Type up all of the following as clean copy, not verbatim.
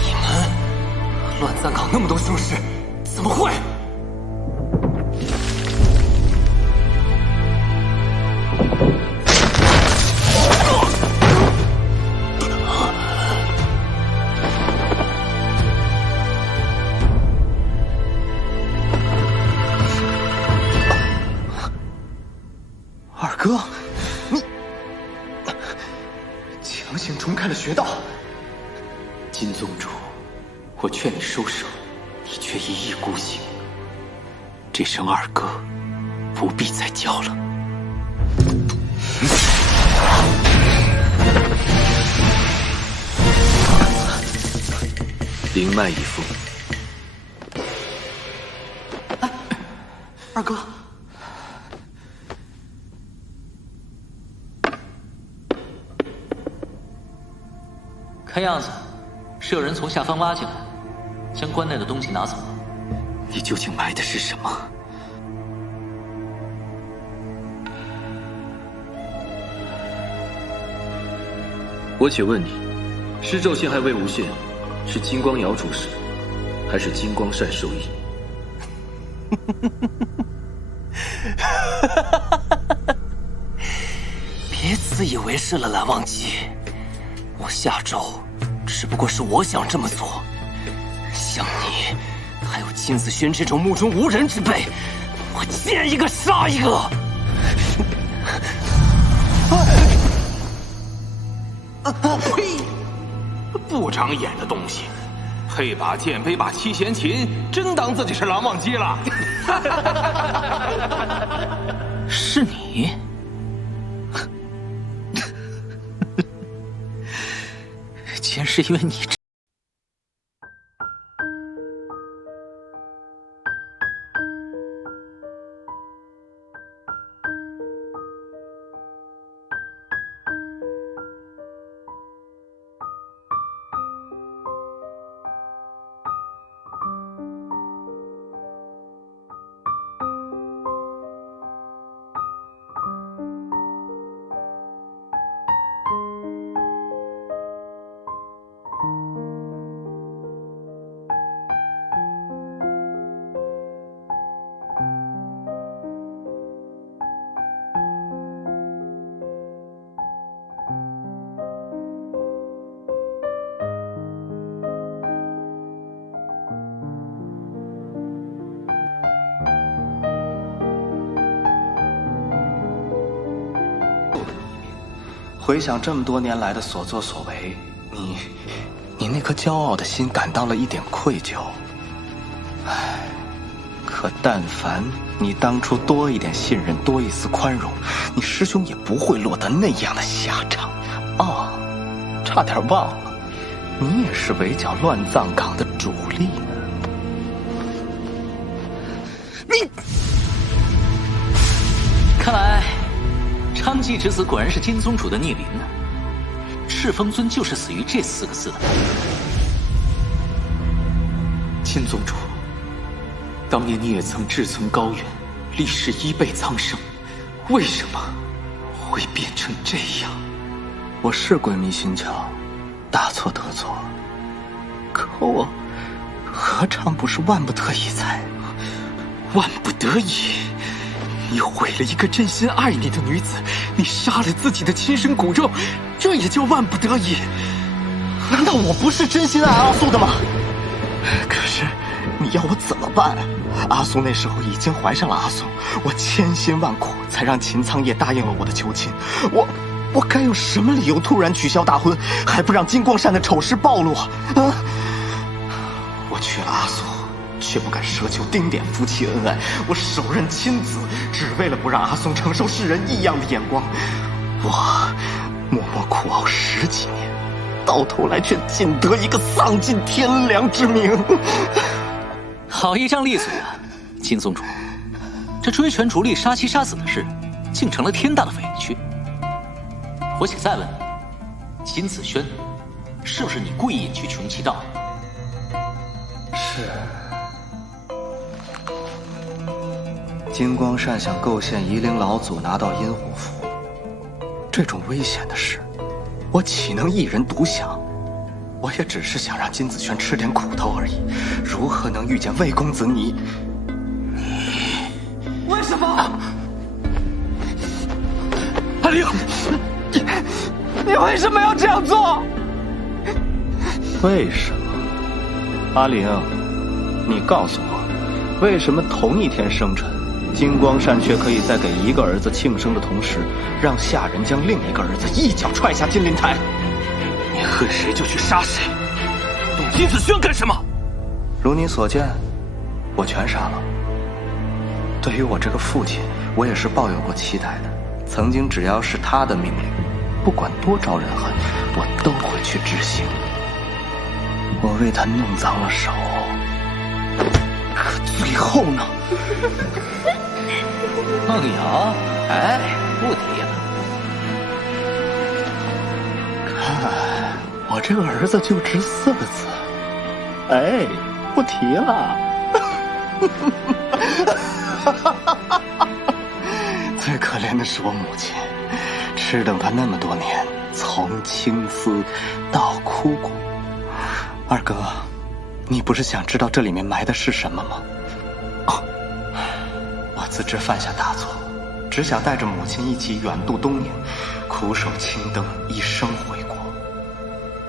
你们乱葬岗那么多凶尸，怎么会？二哥，你强行冲开了穴道。金宗主，我劝你收手，你却一意孤行。这声二哥，不必再叫了。灵脉已封。二哥。看样子是有人从下方挖进来，将关内的东西拿走了。你究竟埋的是什么？我且问你，施咒陷害魏无羡，是金光瑶主使，还是金光善授意？别自以为是了，蓝忘机。我下咒只不过是我想这么做。像你，还有金子轩这种目中无人之辈，我见一个杀一个。呸！不长眼的东西，配把剑，背把七弦琴，真当自己是蓝忘机了？是你？竟然是因为你这……回想这么多年来的所作所为，你那颗骄傲的心感到了一点愧疚。唉，可但凡你当初多一点信任，多一丝宽容，你师兄也不会落得那样的下场。哦，差点忘了，你也是围剿乱葬岗的主力呢。你，看来昌纪之子果然是金宗主的逆鳞呢。赤峰尊就是死于这4个字的。金宗主，当年你也曾志存高远，立誓一辈苍生，为什么会变成这样？我是鬼迷心窍，大错特错，可我何尝不是万不得已才？万不得已？你毁了一个真心爱你的女子，你杀了自己的亲生骨肉，这也叫万不得已？难道我不是真心爱阿苏的吗？可是你要我怎么办？阿苏那时候已经怀上了阿松，我千辛万苦才让秦苍叶答应了我的求亲，我该用什么理由突然取消大婚，还不让金光善的丑事暴露啊？我娶了阿苏，却不敢奢求丁点夫妻恩爱，我手刃亲子，只为了不让阿松承受世人异样的眼光。我默默苦熬10几年，到头来却仅得一个丧尽天良之名。好一张利嘴啊，金宗主！这追权逐利、杀妻杀子的事，竟成了天大的委屈。我且再问你，金子轩，是不是你故意隐去穷奇道？是。金光善想构陷夷陵老祖，拿到阴虎符，这种危险的事，我岂能一人独享？我也只是想让金子轩吃点苦头而已，如何能遇见魏公子你？为什么？阿玲，你为什么要这样做？为什么？阿玲，你告诉我，为什么同一天生辰，金光善却可以在给一个儿子庆生的同时，让下人将另一个儿子一脚踹下金灵台？你恨谁就去杀谁，动金子轩干什么？如你所见，我全杀了。对于我这个父亲，我也是抱有过期待的。曾经只要是他的命令，不管多招人恨，我都会去执行。我为他弄脏了手，可最后呢？梦瑶，哎，不提了。看，我这个儿子就值4个字。哎，不提了。最可怜的是我母亲，吃等他那么多年，从青丝到枯骨。二哥，你不是想知道这里面埋的是什么吗？哦，我自知犯下大错，只想带着母亲一起远渡东瀛，苦守青灯，一生回国。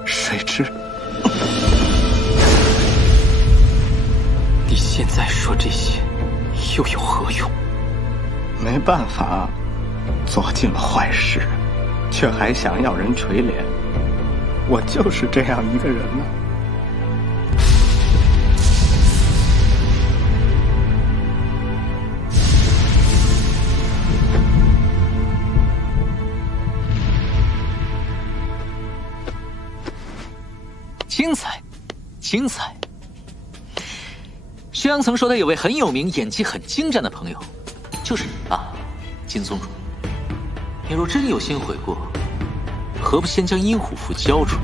谁知你现在说这些又有何用？没办法，做尽了坏事，却还想要人垂怜。我就是这样一个人呢。精彩，精彩！薛阳曾说他有位很有名、演技很精湛的朋友，就是你爸，金宗主。你若真有心悔过，何不先将阴虎符交出？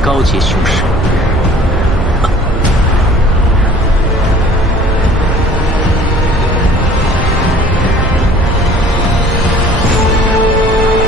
高阶凶士。